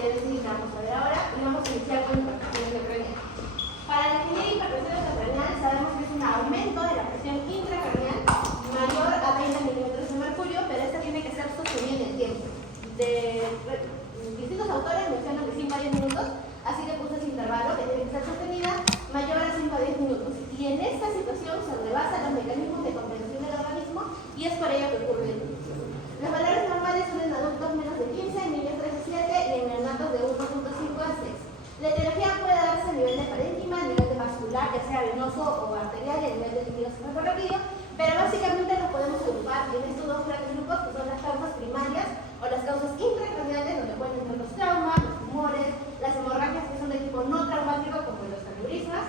que es el que vamos a ver ahora, y vamos a iniciar con hipertensión intracraneal. Para definir hipertensión intracraneal sabemos que es un aumento de la presión intracraneal mayor a 30 milímetros de mercurio, pero esta tiene que ser sostenida en el tiempo. Distintos autores mencionan de 5 a 10 minutos, así que puse ese intervalo que tiene que ser sostenida mayor a 5 a 10 minutos. Y en esta situación se rebasan los mecanismos de compensación del organismo y es por ello que ocurre el inicio. Los valores normales son en adultos menos de 15, en niños 3 a 7 y en neonatos de 1.5 a 6. La etiología puede darse a nivel de parénquima, a nivel de vascular, ya sea venoso o arterial, y a nivel de líquido cefalorraquídeo, pero básicamente los podemos agrupar en estos dos grandes grupos que son las causas primarias o las causas intracraneales, donde pueden entrar los traumas, los tumores, las hemorragias que son de tipo no traumático como los aneurismas,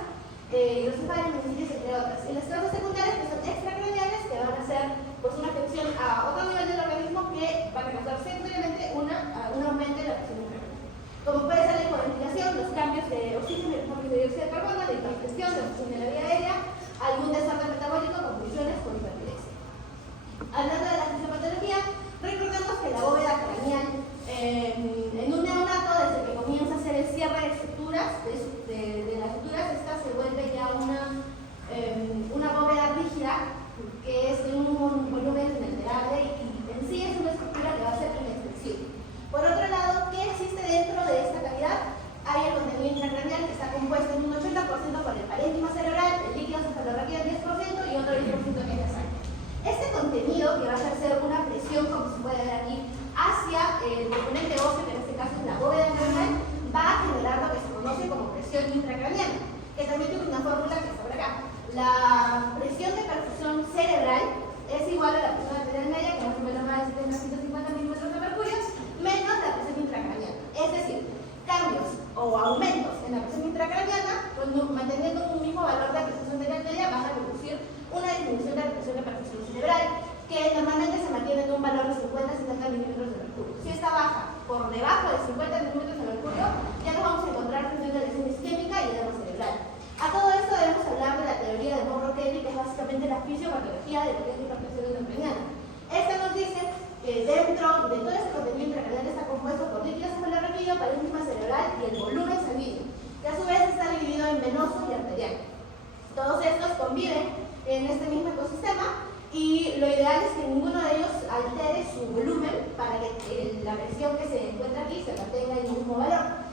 los encefalomeningitis, entre otras. Y las causas secundarias que son extracraneales, que van a ser pues, una afección a otro nivel del organismo que van a causar secundariamente un aumento de la presión intracraneal. Como puede ser la hipoventilación, los cambios de oxígeno y los cambios de dióxido de carbono, la hipertensión, la obstrucción de la vía aérea, algún desorden metabólico, convulsiones o hipertirexia. Hablando de la fisiopatología, recordemos que la bóveda craneal en un neonato, desde que comienza a hacer el cierre de estructuras, de las estructuras, esta se vuelve ya una bóveda rígida que es de un volumen inalterable y en sí es una estructura que va a ser inextensible. Por otro lado, ¿qué existe dentro de esta cavidad? Hay el contenido intracraneal que está compuesto en un 80% por el parénquima cerebral, el líquido cefalorraquídeo el 10% y otro 10% que es la sangre. Este contenido, que va a ejercer una presión, como se puede ver aquí, hacia el componente óseo, que en este caso es la bóveda craneal, va a generar lo que se conoce como presión intracraneal, que también tiene una fórmula que está por acá. La presión de perfusión cerebral es igual a la presión arterial media, que más o menos va de 750 milímetros de mercurio, menos la presión intracraneal. Es decir, cambios o aumentos en la presión intracraneana, manteniendo un mismo valor de presión arterial media, van a producir una disminución de la presión de perfusión cerebral, que normalmente se mantiene en un valor de 50-70 milímetros de mercurio. Si está baja por debajo de 50 milímetros de mercurio, ya nos vamos a encontrar con una lesión isquémica y edema cerebral. A todo esto debemos hablar de la teoría de Monro-Kelly, que es básicamente la fisiopatología de lo que es la hipertensión intracraneal. Esta nos dice que dentro de todo este contenido intracraneal está compuesto por líquido cefalorraquídeo, parénquima cerebral y el volumen sanguíneo, que a su vez está dividido en venoso y arterial. Todos estos conviven en este mismo ecosistema y lo ideal es que ninguno de ellos altere su volumen para que la presión que se encuentra aquí se mantenga en el mismo valor.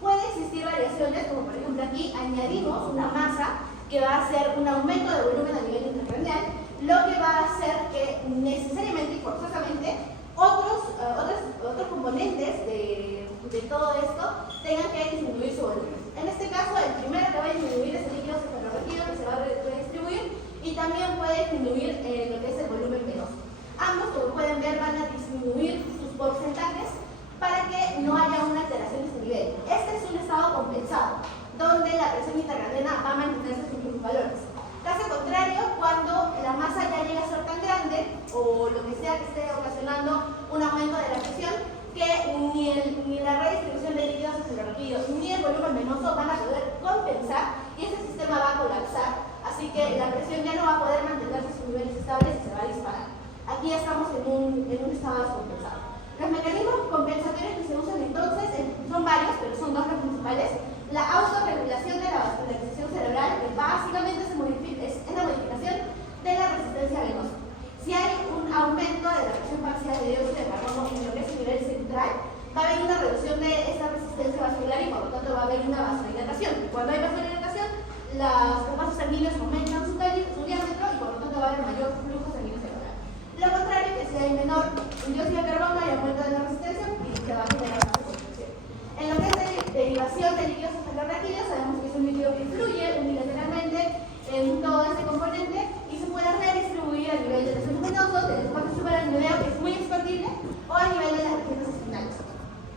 Puede existir variaciones, como por ejemplo aquí añadimos una masa que va a hacer un aumento de volumen a nivel intracraneal, lo que va a hacer que necesariamente y forzosamente otros componentes de todo esto tengan que disminuir su volumen. En este caso, el primero que va a disminuir es el líquido cefalorraquídeo, que se va a redistribuir, y también puede disminuir lo que es el volumen venoso. Ambos, como pueden ver, van a disminuir sus porcentajes para que no haya una alteración de este nivel. Este es un estado compensado, donde la presión intracraneana va a mantenerse sus mismos valores. Caso contrario, cuando la masa ya llega a ser tan grande, o lo que sea que esté ocasionando un aumento de la presión, que ni la redistribución de líquidos cefalorraquídeo ni el volumen venoso van a poder compensar y este sistema va a colapsar, así que la presión ya no va a poder mantenerse en sus niveles estables y se va a disparar. Aquí estamos en un estado descompensado. Los mecanismos compensatorios que se usan entonces son varios, pero son dos los principales. La autorregulación de la vascularización cerebral, que básicamente es la modificación de la resistencia venosa. Si hay un aumento de la presión parcial de dióxido de carbono en lo que es el nivel central, va a haber una reducción de esta resistencia vascular y por lo tanto va a haber una vasodilatación. Cuando hay vasodilatación, los vasos sanguíneos aumentan su diámetro y por lo tanto va a haber mayor flujo sanguíneo cerebral. Lo contrario, que si hay menor dióxido de carbono y aumento de la resistencia, se va a generar más descompensación. En lo que es derivación de líquidos cefalorraquídeos, sabemos que es un líquido que fluye unilateralmente en todo este componente y se puede redistribuir a nivel de tejidos venosos, del espacio supranuclear, que es muy expandible, o a nivel de las regiones espinales.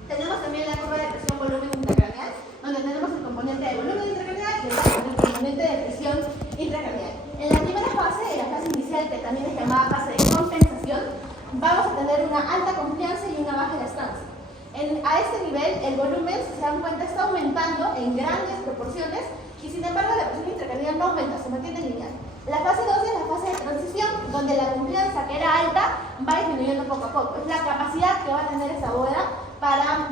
Tenemos también la curva de presión volumen intracraneal, donde tenemos el componente de volumen intracraneal y el componente de presión intracraneal. En la primera fase, en la fase inicial, que también es llamada fase de compensación, vamos a tener una alta confianza y una baja elastancia. A este nivel, el volumen, si se dan cuenta, está aumentando en grandes proporciones y sin embargo la presión intracraneal no aumenta, se mantiene lineal. La fase 2 es la fase de transición, donde la confianza, que era alta, va disminuyendo poco a poco. Es la capacidad que va a tener esa bóveda para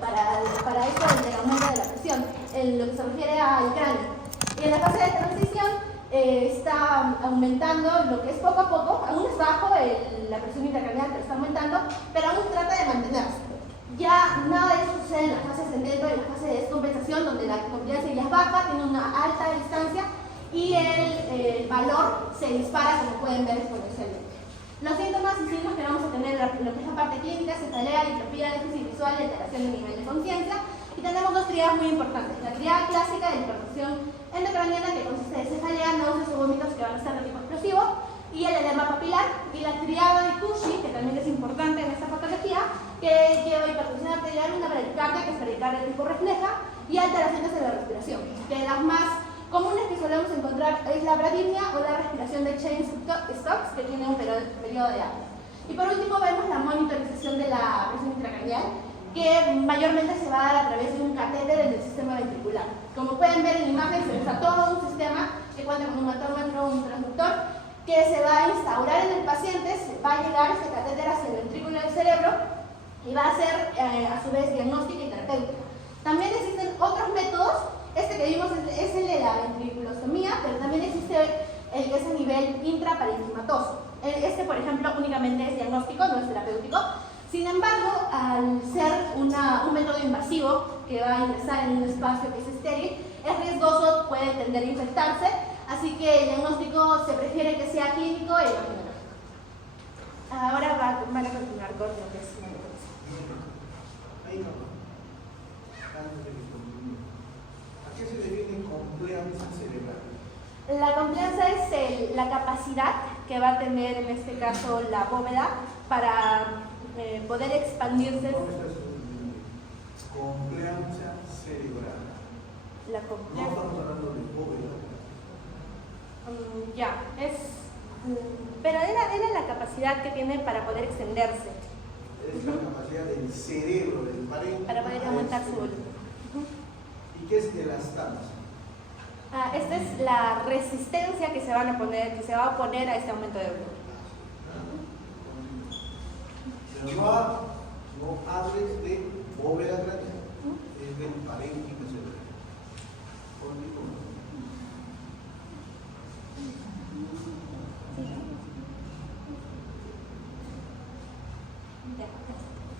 para esto del aumento de la presión, en lo que se refiere al cráneo. Y en la fase de transición está aumentando lo que es poco a poco, aún es bajo la presión intracraneal, pero está aumentando, pero aún trata de mantenerse. Ya nada de eso sucede en la fase ascendente o en la fase de descompensación, donde la compliancia ya es baja, tiene una alta distancia y el valor se dispara, como pueden ver, exponencialmente. Los síntomas y signos que vamos a tener lo que es la parte clínica: cefalea, distrofia, déficit visual, alteración del nivel de conciencia. Y tenemos dos triadas muy importantes: la triada clásica de hipertensión endocraniana, que consiste de cefalea, náuseas o vómitos que van a ser de tipo explosivo, y el edema papilar, y la triada de Cushing, que también es importante en esta patología, que lleva hipertensión arterial, una bradicardia, que es bradicardia de tipo refleja, y alteraciones de la respiración, que las más comunes que solemos encontrar es la bradimia o la respiración de Cheyne-Stokes, que tiene un periodo de apnea. Y por último vemos la monitorización de la presión intracraneal, que mayormente se va a dar a través de un catéter en el sistema ventricular. Como pueden ver en la imagen, se usa todo un sistema que cuenta con un matómetro, un transductor, que se va a instaurar en el paciente, se va a llegar este catéter hacia el ventrículo del cerebro y va a ser a su vez diagnóstica y terapéutica. También existen otros métodos. Este que vimos es el de la ventriculostomía, pero también existe el que es a nivel intraparenquimatoso. Este, por ejemplo, únicamente es diagnóstico, no es terapéutico. Sin embargo, al ser un método invasivo que va a ingresar en un espacio que es estéril, es riesgoso, puede tender a infectarse, así que el diagnóstico se prefiere que sea clínico e imaginológico. Ahora van a continuar con lo que es la ¿A qué se define compliance cerebral? La compliance es la capacidad que va a tener en este caso la bóveda para poder expandirse. Compliance cerebral. La compliance. No estamos hablando de bóveda. Ya, pero era la capacidad que tiene para poder extenderse. Es la capacidad del cerebro, del parénquima, para poder aumentar su volumen. ¿Y qué es elastasia? Esta es la resistencia que se va a oponer a este aumento de volumen. Pero no hables de bóveda craneal, es del parénquima cerebral.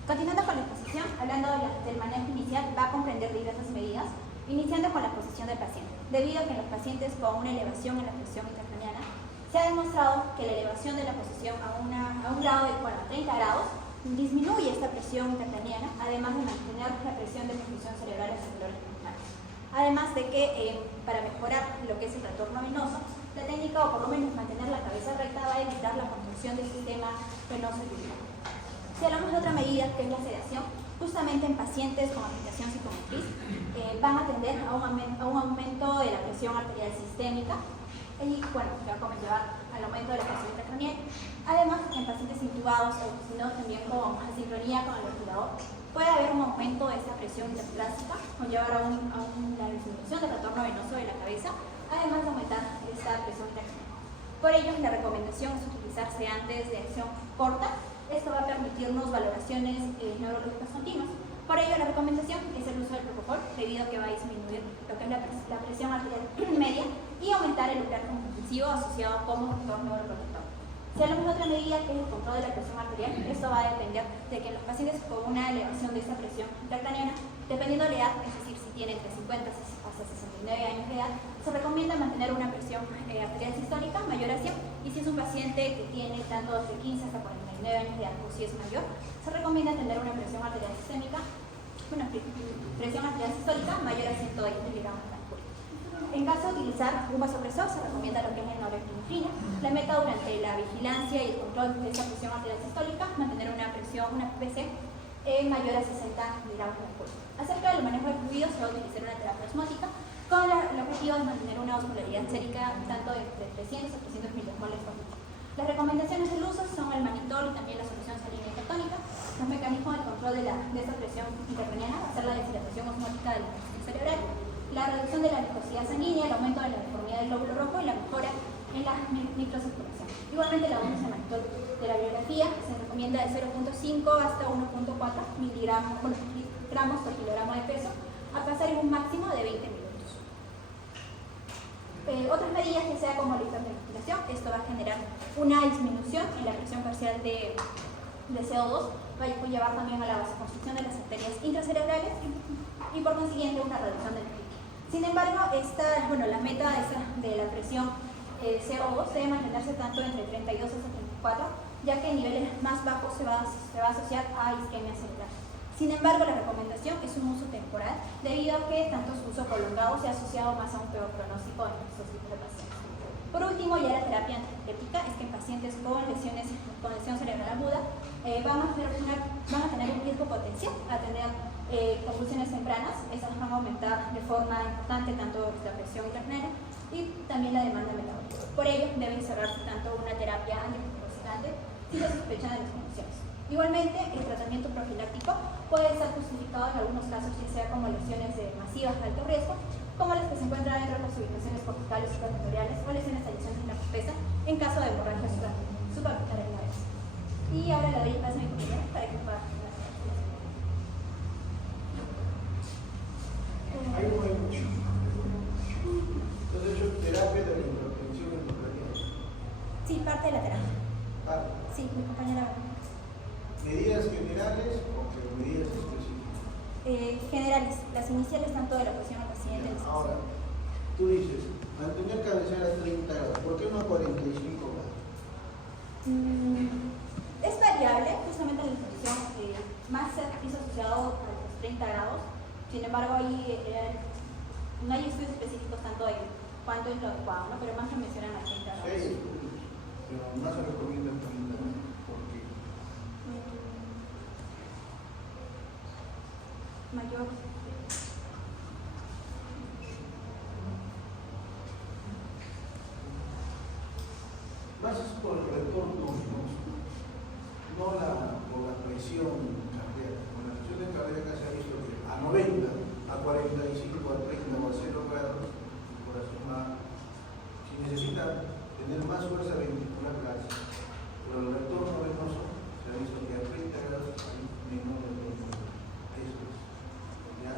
Continuando con la exposición, hablando del manejo inicial, va a comprender diversas medidas, iniciando con la posición del paciente. Debido a que en los pacientes con una elevación en la presión intracraneana, se ha demostrado que la elevación de la posición a un grado de 30 grados disminuye esta presión intracraneana, además de mantener la presión de perfusión cerebral en los sectores pulmonares. Además de que para mejorar lo que es el retorno venoso, la técnica, o por lo menos mantener la cabeza recta, va a evitar la contracción del sistema venoso yugular. Si hablamos de otra medida, que es la sedación, justamente en pacientes con afectación psicomotriz, van a tender a un aumento de la presión arterial sistémica y, bueno, que va a llevar al aumento de la presión intracraneal. Además, en pacientes intubados o si no también con asincronía con el ventilador, puede haber un aumento de esta presión intertrásica, conllevar a la disminución del retorno venoso de la cabeza, además de aumentar esta presión intracraneal. Por ello, la recomendación es utilizarse antes de acción corta. Esto va a permitirnos valoraciones neurológicas continuas. Por ello, la recomendación es el uso del propofol, debido a que va a disminuir lo que es la presión arterial media y aumentar el umbral compulsivo asociado como factor neuroprotector. Si hablamos de otra medida, que es el control de la presión arterial, esto va a depender de que los pacientes con una elevación de esta presión intracraneana, dependiendo de la edad, es decir, si tiene entre 50 hasta 69 años de edad, se recomienda mantener una presión arterial sistólica mayor a 100, y si es un paciente que tiene tanto de 15 hasta 49 años de edad, o si es mayor, se recomienda tener una presión arterial sistólica mayor a 120 miligramos de mercurio. En caso de utilizar un vasopresor, se recomienda lo que es la norepinefrina. La meta durante la vigilancia y el control de esta presión arterial sistólica, mantener una PPC mayor a 60 miligramos de mercurio. Acerca del manejo de fluidos, se va a utilizar una terapia osmótica con el objetivo de mantener una osmolaridad sérica tanto de 300 a 300 milimoles por litro. Las recomendaciones del uso son el manitol y también la solución salina hipertónica. Los mecanismos de control de esta presión intracraneana va a ser la deshidratación osmótica del músculo cerebral, la reducción de la viscosidad sanguínea, el aumento de la uniformidad del glóbulo rojo y la mejora en la microcirculación. Igualmente, la dosis de manitol de la biografía se recomienda de 0.5 hasta 1.4 miligramos gramos por kilogramo de peso a pasar en un máximo de 20 minutos. Otras medidas que sea como la hiperventilación, esto va a generar una disminución en la presión parcial de CO2, va a llevar también a la vasoconstricción de las arterias intracerebrales y por consiguiente una reducción del pico. Sin embargo, la meta de la presión CO2 debe mantenerse tanto entre 32 a 74, ya que en niveles más bajos se va a asociar a isquemia cerebral. Sin embargo, la recomendación es un uso temporal, debido a que tanto su uso prolongado se ha asociado más a un peor pronóstico en estos tipos de pacientes. Por último, ya la terapia antiepiléptica es que en pacientes con lesión cerebral aguda van a tener un riesgo potencial a tener convulsiones tempranas. Esas van a aumentar de forma importante tanto la presión intracraniana y también la demanda metabólica. Por ello, debe cerrarse tanto una terapia anticonvulsivante si se sospechan de las convulsiones. Igualmente, el tratamiento profiláctico puede estar justificado en algunos casos, ya sea como lesiones masivas de alto riesgo, como las que se encuentran dentro de las ubicaciones corticales supratentoriales o lesiones adicionales en la corteza en caso de hemorragia suprarrenal graves. Y ahora le doy el paso a mi compañera para que pueda hacer las explicaciones. Hay mucho. Entonces, yo terapia de la hipertensión intracraniana. Sí, parte de la terapia. Parte. Sí, mi compañera. ¿Medidas generales o medidas específicas? Generales, las iniciales tanto de la presión al paciente. Ahora, tú dices, mantener cabecera a 30 grados, ¿por qué no a 45 grados? Es variable, justamente la infección más es asociado a los 30 grados. Sin embargo, ahí no hay estudios específicos tanto en cuánto es lo adecuado, ¿no? Pero más lo mencionan a 30 grados. Sí, pero más se recomienda 30 grados. ¿Por qué? Mayor. Más es por el retorno, no por la presión cardíaca. Con la presión cardíaca se ha visto que a 90, a 45, a 30 o a 0 grados, el corazón va, si necesita tener más fuerza ventricular, gas, pero el retorno venoso se ha visto que a 30 grados hay menor retorno. Eso es. Ya,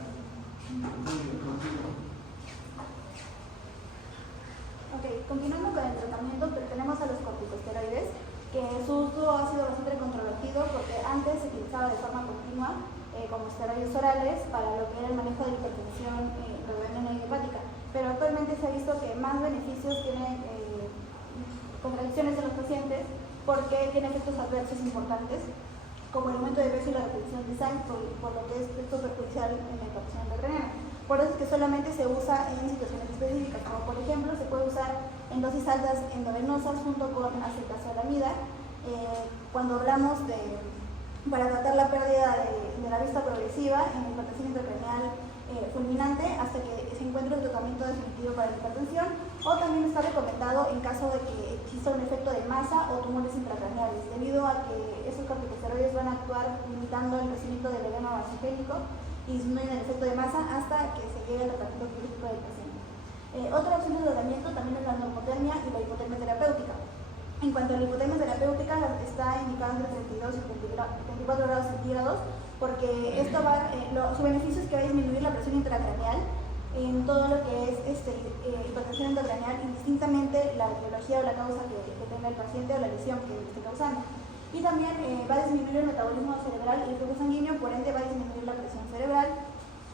Ok, continuando con el tratamiento, tenemos a los corticosteroides, que su uso ha sido bastante controvertido porque antes se utilizaba de forma continua como esteroides orales para lo que era el manejo de la hipertensión endovenosa y hepática, pero actualmente se ha visto que más beneficios tienen contradicciones en los pacientes porque tiene efectos adversos importantes como el aumento de peso y la repetición de sangre, por lo que es esto perjudicial en la hipertensión intracraniana. Por eso es que solamente se usa en situaciones específicas, como por ejemplo se puede usar en dosis altas endovenosas junto con acetazolamida. Cuando hablamos para tratar la pérdida de la vista progresiva en la hipertensión intracraneal fulminante hasta que se encuentre un tratamiento definitivo para la hipertensión, o también está recomendado en caso de que exista un efecto de masa o tumores intracraneales, debido a que esos corticosteroides van a actuar limitando el crecimiento del edema vasogénico y disminuyen el efecto de masa hasta que se llegue al tratamiento quirúrgico del paciente. Otra opción de tratamiento también es la normotermia y la hipotermia terapéutica. En cuanto a la hipotermia terapéutica, está indicada entre 32 y 34 grados centígrados, porque esto su beneficio es que va a disminuir la presión intracraneal en todo lo que es hipertensión intracraneal, indistintamente la etiología o la causa que tenga el paciente o la lesión que esté causando. Y también va a disminuir el metabolismo cerebral y el flujo sanguíneo, por ende va a disminuir la presión cerebral,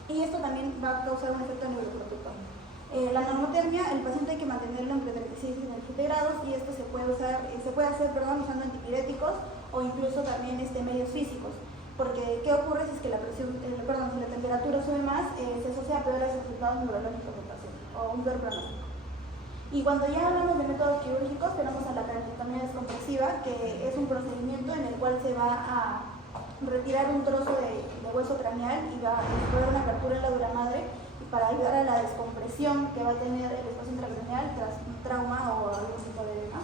y esto también va a causar un efecto neuroprotector. La normotermia, el paciente hay que mantenerlo entre 36 y 37 grados, y esto se puede hacer usando antipiréticos o incluso también medios físicos. Porque, ¿qué ocurre si es que si la temperatura sube más? Se asocia a peores resultados neurológicos del paciente o un peor pronóstico. Y cuando ya hablamos de métodos quirúrgicos, tenemos a la craneotomía descompresiva, que es un procedimiento en el cual se va a retirar un trozo de hueso craneal y va a explorar una apertura en la dura madre para ayudar a la descompresión que va a tener el espacio intracraneal tras un trauma o algún tipo de edema.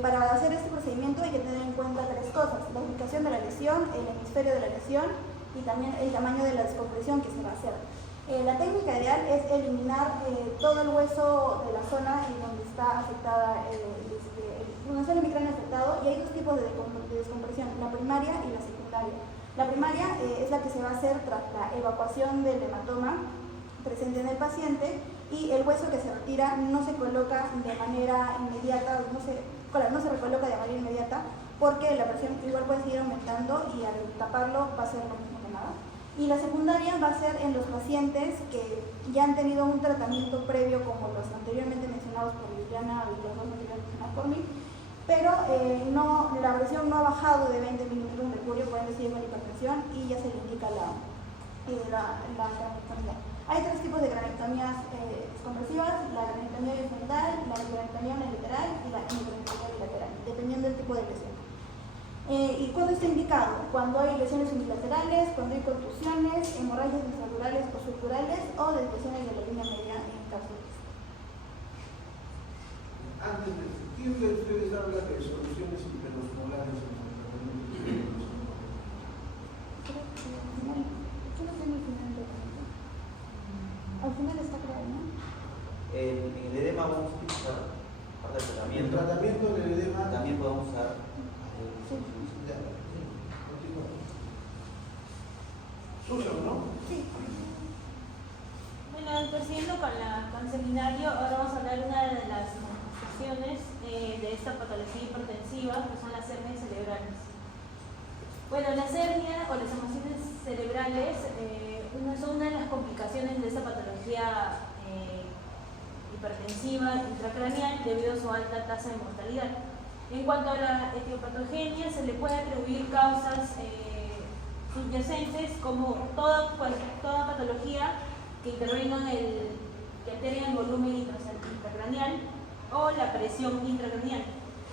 Para hacer este procedimiento hay que tener en cuenta tres cosas: la ubicación de la lesión, el hemisferio de la lesión y también el tamaño de la descompresión que se va a hacer. La técnica ideal es eliminar todo el hueso de la zona en donde está afectada, donde está el hemicráneo afectado, y hay dos tipos de descompresión, la primaria y la secundaria. La primaria es la que se va a hacer tras la evacuación del hematoma presente en el paciente, y el hueso que se retira no se coloca de manera inmediata, no se recoloca de manera inmediata, porque la presión igual puede seguir aumentando y al taparlo va a ser lo mismo que nada. Y la secundaria va a ser en los pacientes que ya han tenido un tratamiento previo, como los anteriormente mencionados por Liliana y los dos anteriores mencionados por mí, pero la presión no ha bajado de 20 milímetros de mercurio, por ende sigue con hipertensión y ya se le indica la granectomía. Hay tres tipos de granectomías descompresivas: la granectomía bifrontal, la granectomía unilateral y la granectomía bilateral, dependiendo del tipo de lesión. ¿Y cuándo está indicado? Cuando hay lesiones unilaterales, cuando hay contusiones, hemorragias intraurales o subdurales o lesiones de la línea media en caso de esto. Antes de ¿quién de ustedes habla de soluciones hiperosmolares en el tratamiento de los Yo no tengo el final de al final está claro, ¿no? En el edema vamos a utilizar parte del tratamiento. El tratamiento del edema También podemos usar. ya, continúa. Susan, ¿no? Sí. Bueno, prosiguiendo con el seminario, ahora vamos a hablar de una de las manifestaciones de esta patología hipertensiva, que son las hernias cerebrales. Bueno, las hernias o las emociones cerebrales son una de las complicaciones de esta patología hipertensiva intracraneal debido a su alta tasa de mortalidad. En cuanto a la etiopatogenia, se le puede atribuir causas subyacentes como toda patología que intervenga que altere el volumen intracraneal o la presión intracraneal.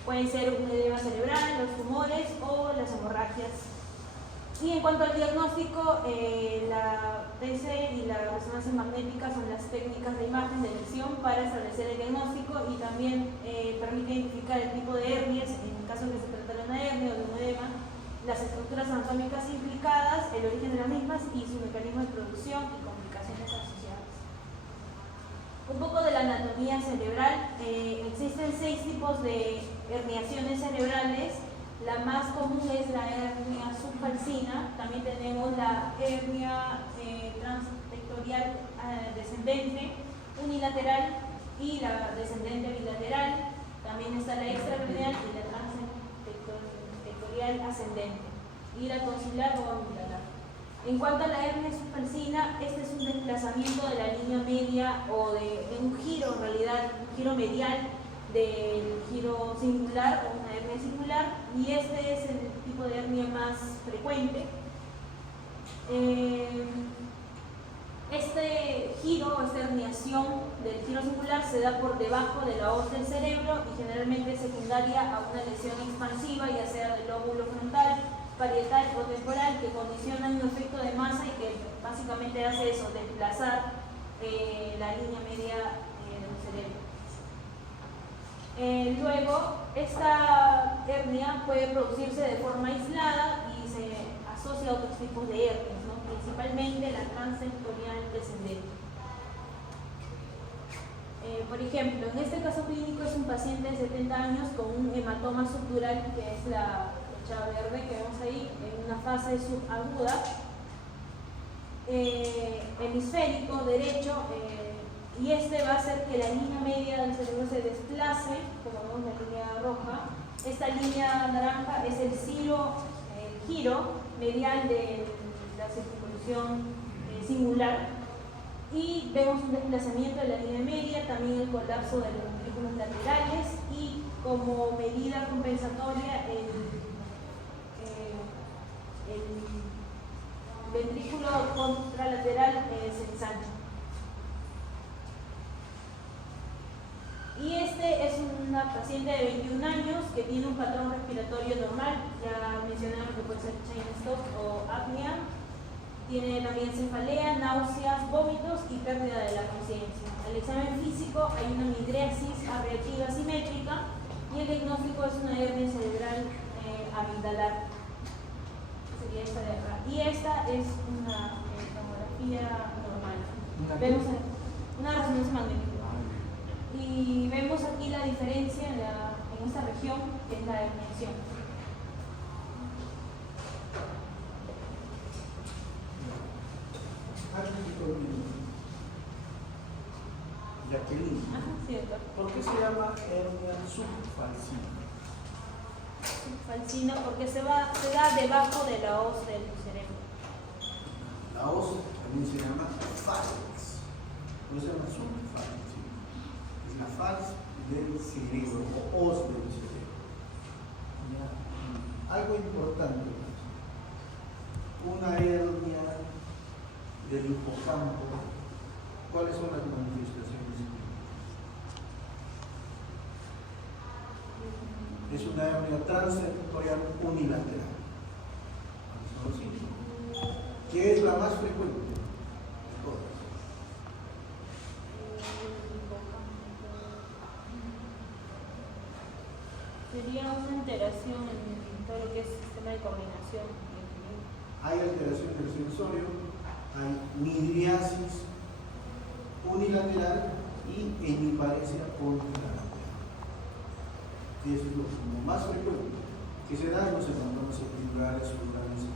Pueden ser un edema cerebral, los tumores o las hemorragias. Y en cuanto al diagnóstico, la TC y la resonancia magnética son las técnicas de imagen de lesión para establecer el diagnóstico y también permite identificar el tipo de hernias, en el caso de que se trata de una hernia o de un edema, las estructuras anatómicas implicadas, el origen de las mismas y su mecanismo de producción y complicaciones asociadas. Un poco de la anatomía cerebral. Existen 6 tipos de herniaciones cerebrales. La más común es la hernia subfalcina. También tenemos la hernia transtectorial descendente unilateral y la descendente bilateral. También está la extracraneal y la transtectorial ascendente, y la tonsilar o bilateral. En cuanto a la hernia subfalcina, este es un desplazamiento de la línea media o de un giro, en realidad, un giro medial del giro singular o una hernia singular, y este es el tipo de hernia más frecuente. Este giro o esta herniación del giro singular se da por debajo de la hoz del cerebro y generalmente es secundaria a una lesión expansiva, ya sea del lóbulo frontal, parietal o temporal, que condiciona un efecto de masa y que básicamente hace eso, desplazar la línea media del cerebro. Luego, esta hernia puede producirse de forma aislada y se asocia a otros tipos de hernias, ¿no? Principalmente la transsectorial descendente. Por ejemplo, en este caso clínico es un paciente de 70 años con un hematoma subdural, que es la flecha verde que vemos ahí, en una fase subaguda, hemisférico derecho, y este va a hacer que la línea media del cerebro se desplace, como vemos la línea roja. Esta línea naranja es el giro medial de la circunvolución singular, y vemos un desplazamiento de la línea media, también el colapso de los ventrículos laterales, y como medida compensatoria el ventrículo contralateral se ensancha. Y este es una paciente de 21 años que tiene un patrón respiratorio normal. Ya mencionaron que puede ser chain stop o apnea. Tiene también cefalea, náuseas, vómitos y pérdida de la conciencia. Al examen físico hay una midriasis abreactiva simétrica y el diagnóstico es una hernia cerebral amigdalar. Sería esta de acá. Y esta es una tomografía normal. Vemos una resonancia magnética. Y vemos aquí la diferencia en esta región, que es la herniación. y continúa. Jacqueline, Ajá, sí, doctor. ¿por qué se llama hernia subfalcina? Falcina porque se da debajo de la hoz del cerebro. La hoz también se llama falx, no se llama subfalcina. Es la falx del cerebro o hoz del cerebro. Ya. Algo importante, una hernia del hipocampo, ¿cuáles son las manifestaciones? Es una hernia transsectorial unilateral. Son los síntomas. ¿Qué es la más frecuente de todas? Sería una alteración en todo lo que es sistema de coordinación. Hay alteración del sensorio, hay midriasis unilateral y hemiparesia contralateral. Que es lo más frecuente que se da en los hematomas epidurales, urales.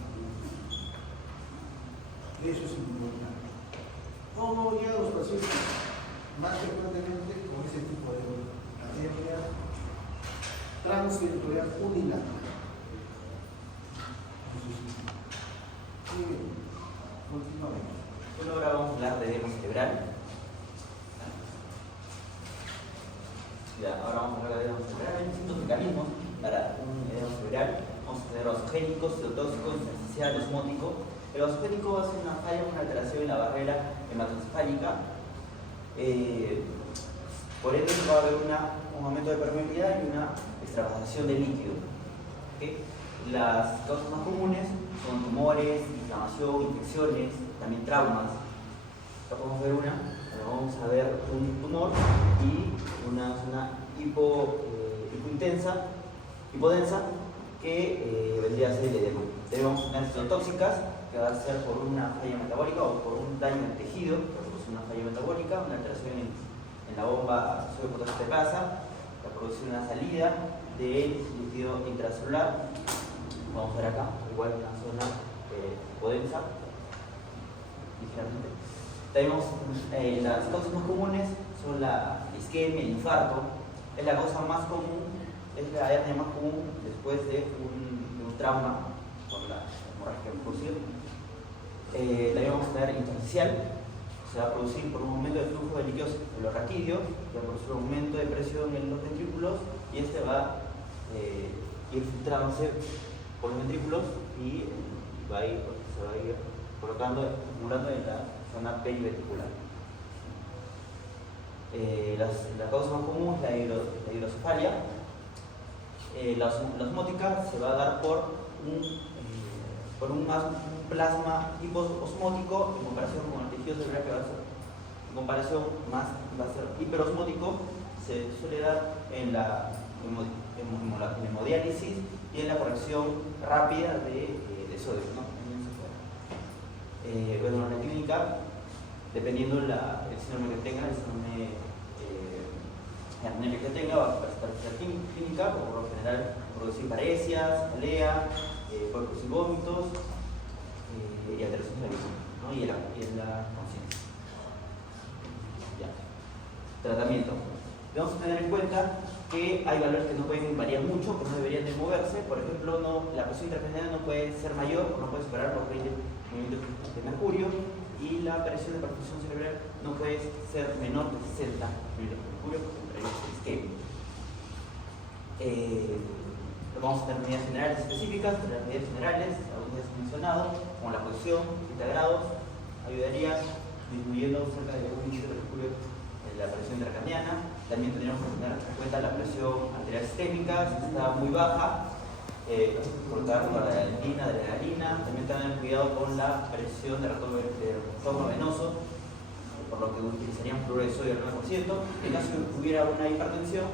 Eso es importante. ¿Cómo llegan los pacientes más frecuentemente con ese tipo de hernia transsectorial unilateral? Eso sí. Muy bien. Continuamos. Bueno, ahora vamos a hablar de edema cerebral. Ya, ahora vamos a hablar de edema cerebral. Hay distintos mecanismos para un edema cerebral. Vamos a tener vasogénico, citotóxico, intersticial, osmótico. El vasogénico va a ser una falla, una alteración en la barrera hematoencefálica. Por ende va a haber un aumento de permeabilidad y una extravasación de líquido. ¿Okay? Las causas más comunes son tumores, inflamación, infecciones, también traumas. Acá podemos ver vamos a ver un tumor y una zona hipodensa que vendría a ser el edema. Debemos tener citotóxicas, que va a ser por una falla metabólica o por un daño en el tejido, por una falla metabólica, una alteración en la bomba subepotásica de grasa, la producción de una salida del líquido intracelular. Vamos a ver acá, igual una zona hipodensa, ligeramente. Tenemos las causas más comunes son la isquemia, el infarto, es la causa más común, es la hernia más común después de un trauma con la hemorragia impulsiva. También vamos a tener intersticial, se va a producir por un aumento de flujo de líquidos en los raquídeos, va a producir un aumento de presión en los ventrículos y este va a ir filtrándose por los ventrículos y se va a ir colocando, acumulando en la zona periventricular. La causa más común es la hidrocefalia. La osmótica se va a dar por un plasma hiposmótico en comparación con el tejido cerebral, que va a ser en comparación va a ser hiperosmótico. Se suele dar en la hemodiálisis y en la corrección rápida de sodio, ¿no? Bueno, en la clínica, dependiendo del síndrome que tenga, el síndrome anémico que tenga, va a presentar la clínica, por lo general producir paresias, jalea, puede producir vómitos y alteraciones de la visión, ¿no? y en la conciencia. Ya. Tratamiento. Debemos tener en cuenta que hay valores que no pueden variar mucho, que no deberían de moverse. Por ejemplo, la presión intracraniana no puede ser mayor o no puede superar los 20 milímetros de mercurio, y la presión de perfusión cerebral no puede ser menor de 60 milímetros de mercurio, por ejemplo, el isquemia. Vamos a tener medidas generales específicas. Las medidas generales, algunas ya se han mencionado, como la posición, 30 grados, ayudaría disminuyendo cerca de 1 milímetro de mercurio en la presión intracraniana. También tendríamos que tener en cuenta la presión arterial sistémica, si está muy baja, colocar la adrenalina. También tener cuidado con la presión de retorno venoso, por lo que utilizarían fluoruro de sodio al 9%. En caso de que hubiera una hipertensión,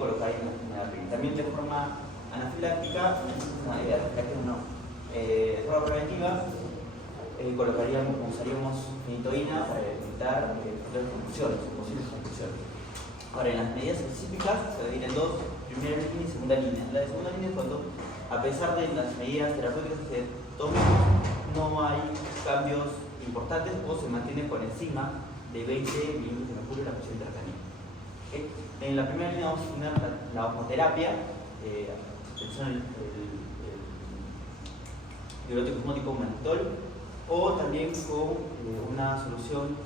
colocar inhaladrina. También de forma anafiláctica, de forma preventiva, usaríamos fenitoína para evitar posibles confusiones. Ahora, en las medidas específicas se dividen en dos: primera línea y segunda línea. La de segunda línea es cuando, a pesar de las medidas terapéuticas que tomemos, no hay cambios importantes o se mantiene por encima de 20 milímetros de mercurio la presión intracraneal. En la primera línea vamos a tener la osmoterapia, el diurético osmótico mannitol, o también con una solución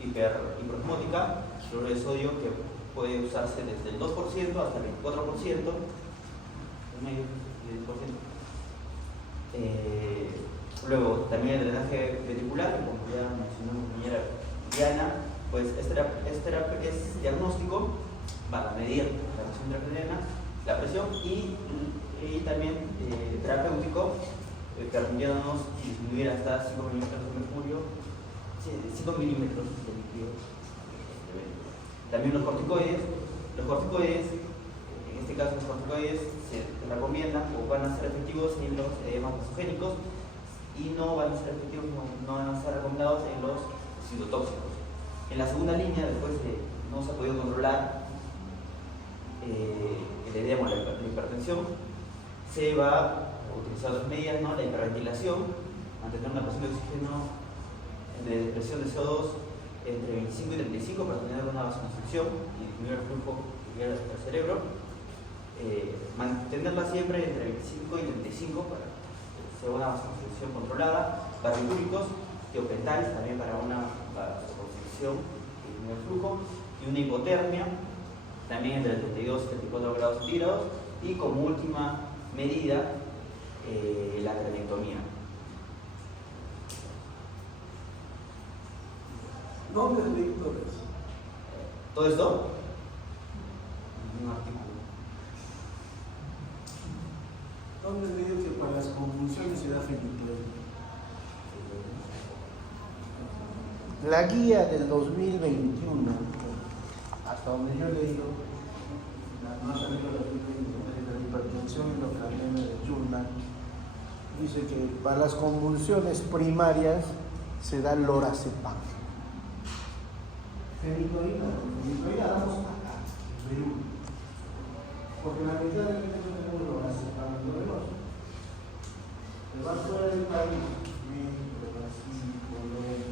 hiperosmótica, cloruro de sodio, que puede usarse desde el 2% hasta el 24%, luego también el drenaje ventricular, que como ya mencionó mi compañera Diana, pues es diagnóstico para medir la presión intracraneana, la presión, y también terapéutico, permitiéndonos disminuir hasta 5 milímetros de mercurio, 5 milímetros de líquido. También los corticoides, en este caso los corticoides se recomiendan o van a ser efectivos en los edemas vasogénicos y no van a ser efectivos, no van a ser recomendados en los citotóxicos. En la segunda línea, después de no se ha podido controlar el edema, la hipertensión, se va a utilizar otras medidas, ¿no? La hiperventilación, mantener una presión de oxígeno de presión de CO2 entre 25 y 35 para tener una vasoconstricción y disminuir el flujo que llega al cerebro. Mantenerla siempre entre 25 y 35 para que sea una vasoconstricción controlada. Barbitúricos, tiopentales también para una vasoconstricción y disminuir el flujo. Y una hipotermia, también entre 32 y 34 grados centígrados. Y como última medida, la cranectomía. ¿Dónde leí todo eso? ¿Todo esto? Un artículo. ¿Dónde leí que para las convulsiones se da fenitoína? La guía del 2021, hasta donde yo he leído, no ha salido la hipertensión intracraneana de Journal, dice que para las convulsiones primarias se da lorazepam. Fenitoína damos acá, en Perú, porque la mitad del mundo tenemos lorazepam endovenoso. El más fuera del país, México, Brasil, Colombia,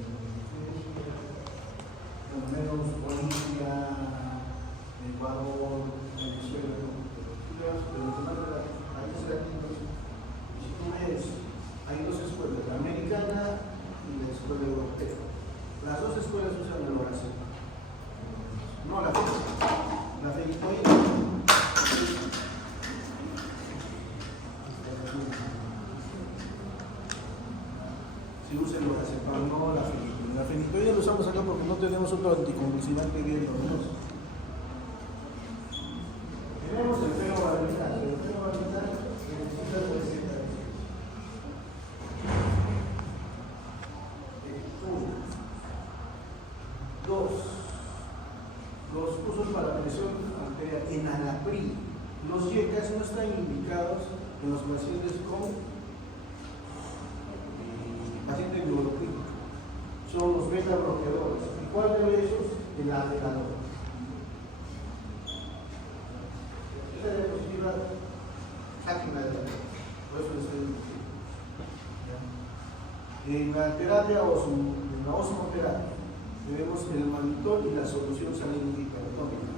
por lo menos Bolivia, Ecuador, Venezuela, pero los demás países latinos, si tú ves, hay dos escuelas, la americana y la escuela europea. Las dos escuelas usan el lorazepam. No la fenitoína. Se usa el lorazepam, no la fenitoína. La fenitoína lo usamos acá porque no tenemos otro anticonvulsivante bien doloroso. Tenemos el fenobarbital. El fenobarbital necesita receta. Los usos para presión arterial en Anapril. Los YECAS no están indicados en los pacientes con pacientes neuroclínicos. Son los beta bloqueadores. ¿Y cuál de ellos? El acelerador. Esta diapositiva, sáquenla de la. Por eso les estoy diciendo. En la terapia en la osmoterapia, tenemos el mannitol y la solución salínica hipertónica.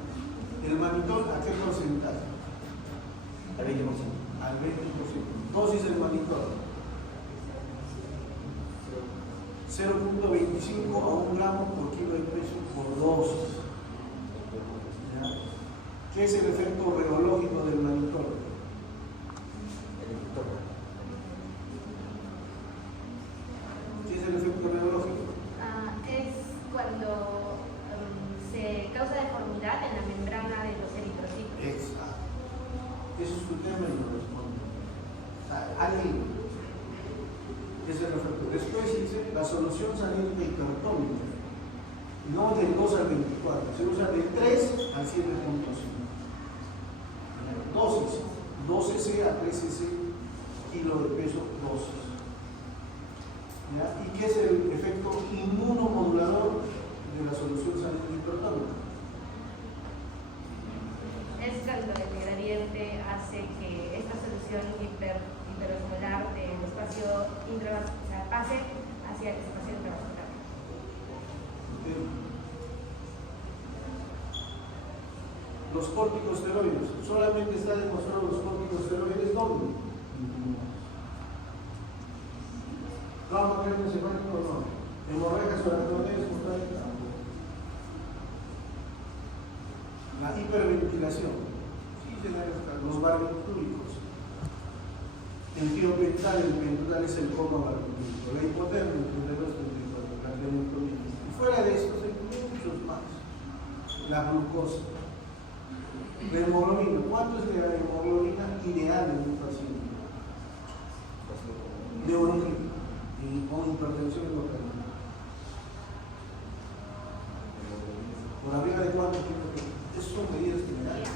El mannitol, ¿a qué porcentaje? Al 20%. Al 20%. Dosis del mannitol. 0.25 a 1 gramo por kilo de peso por dosis. ¿Ya? ¿Qué es el efecto reológico del mannitol? ¿Qué es el efecto reológico? Es cuando se causa deformidad en la membrana de los eritrocitos. Exacto. Eso es tu tema y lo respondo. Alguien. Es el efecto. Después dice la solución salínica hipertónica. No del 2 al 24. Se usa del 3 al 7.5. Dosis. 2 cc a 3 cc kilo de peso dosis. ¿Ya? ¿Y qué es el efecto inmunomodulador de la solución salínica hipertónica? Es cuando el gradiente hace que esta solución hiperosmolar de los espacio intravascular, o sea, pase hacia el espacio intravascular. Los corticosteroides, solamente está demostrado los corticosteroides ¿dónde? Trauma craneoencefálico o no. Hemorragias oratorias, la hiperventilación, sí, los barbitúricos. El tiopental, el pendular es el coma barbitúrico, la hipotermia, el 32-34, la clenectomía. Y fuera de estos hay muchos más. La glucosa. La hemoglobina. ¿Cuánto es la hemoglobina ideal en un paciente? De orina y con hipertensión endocrinal. ¿Por arriba de cuánto tiene que? Esas son medidas generales.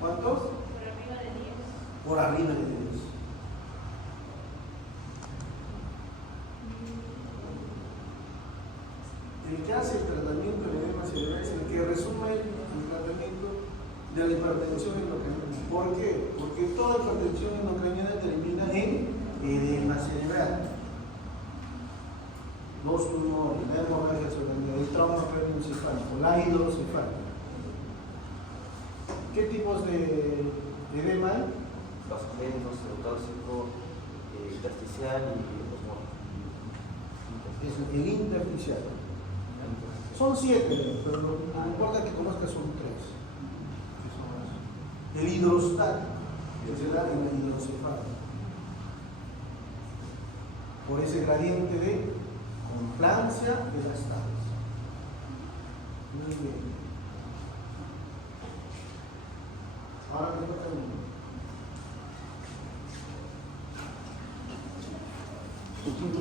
¿Cuántos? Por arriba de 10. Por arriba de 10. El que hace el tratamiento de edema cerebral es el que resume el tratamiento de la hipertensión endocrinal. ¿Por qué? Porque toda hipertensión endocrinal termina en edema cerebral. Los tumores, la hemorragia cerebral, el trauma craneoencefálico, la hidrocefalia. ¿Qué tipos de edema hay? Vasculentos, tóxico, intersticial y osmótico. Es el intersticial. Son 7, pero lo que importa que conozcas son 3. El hidrostático, que se da en la hidrocefalia. Por ese gradiente de complancia de las tablas. Muy bien. Ahora me toca a mí. ¿Tu quinto?